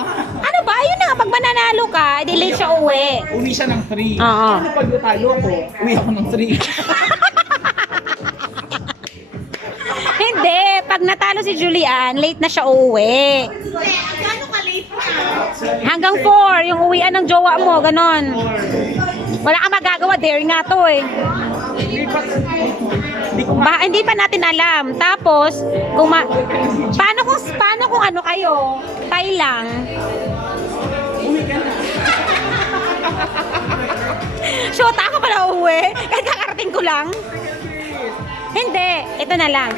ka. Ano ba? Ayun na nga, pag mananalo ka, edi late siya uwi. Uwi siya ng 3. Oo. Ano pag natalo ko? Uwi ako ng 3. Hindi, pag natalo si Julian, late na siya uuwi. Gano'n ka late na? Hanggang 4, yung uwian ng jowa mo, ganon. Wala kang magagawa, dare nga to eh. Hindi pa natin alam. Tapos, paano kung ano kayo? Tayo lang. Shoot, ako pala uuwi. Kahit kakarating ko lang. Hindi, ito na lang.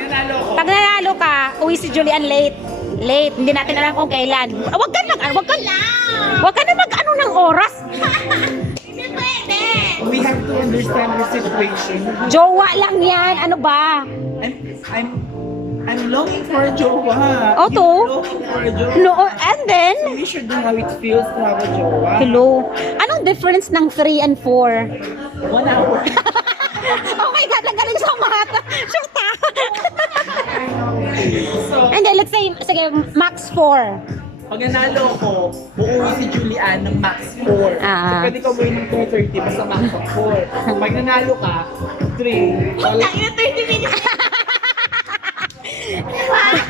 Pag nanalo ka, uwi si Julian late. Late, hindi natin alam kung kailan. Wag ka na mag-ano ng oras. Hindi pwede. We have to understand the situation. Jowa lang yan, ano ba? I'm longing for a jowa. Oh, to? You're longing for a jowa. No, and then, So we should know how it feels to have a jowa. hello. Anong difference ng 3 and 4? 1 hour. Oh my God, ang galing sa math. Shoot ah. So, And then, let's say, sige, max 4. pag nanalo ko, uuwi si Julian ng max 4. Ah. So pwede ka umuwi ng 2:30 basta max of 4. Pag nanalo ka, 3. Wala Tangin na 30 minutes.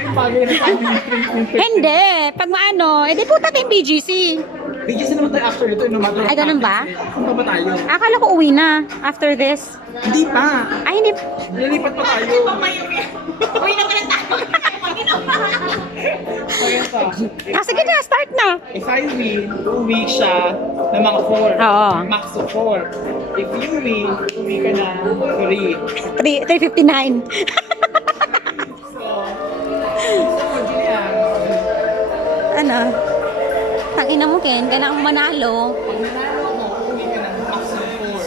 yung bagay na tayo yung 3. Hindi, pag maano, edi puta tayong BGC. Bigyan naman tayo after ito, no matter Ay, ganun ba? Saan pa ba tayo? Akala ko uwi na after this. Hindi pa. Ay, hindi. Nilipat pa tayo. Uy, na pala tayo. Kaya pa. Ah, sige na, start na. If I win, uuwi siya ng mga 4. Oo. Max of 4. If you win, uuwi ka na 3. 3:59. So, Julian, Ano? Tangina mo, Ken. Kailangan mo manalo. pag nanalo mo, uuwi ka ng max of 4.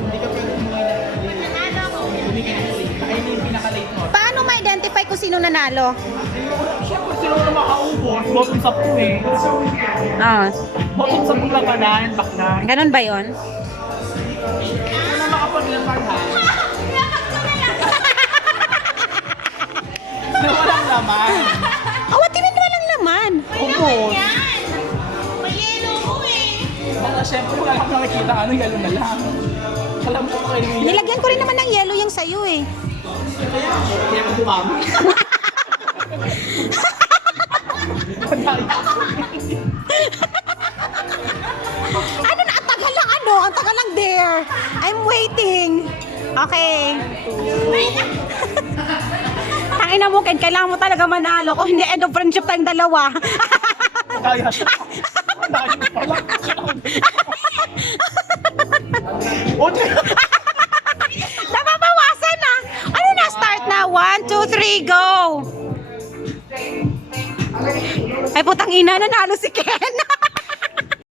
Hindi ka pwede umuwi ng 3. Uuwi ka ng 3. Kaya yun yung pinaka-late mo. Paano ma-identify kung sino nanalo? Siyempre, sino na makaubos? Bottom sa po eh. Ah, Bottom sa po lang kanan, back na. ganun ba yon? Sino na makapaglaban ha? Na walang laman. What do you mean walang laman? Ubos. Yan. May yelo ko eh. Baka syempre wala kang nakikita ano, yalo na lang. Alam ko pa kayo yung Nilagyan ko rin naman ng yellow yung sayo eh. Kaya ka dumami. Ano na? Ang tagal lang ano? Ang tagal lang there. I'm waiting. Okay. Tangina mo, Ken. Kailangan mo talaga manalo. Kung hindi, end of friendship tayong dalawa. Kaya siya. Dahil pala. Nababawasan na. Ano na? Start na. 1, 2, 3, go. Ay, putang ina. Nanalo si Ken.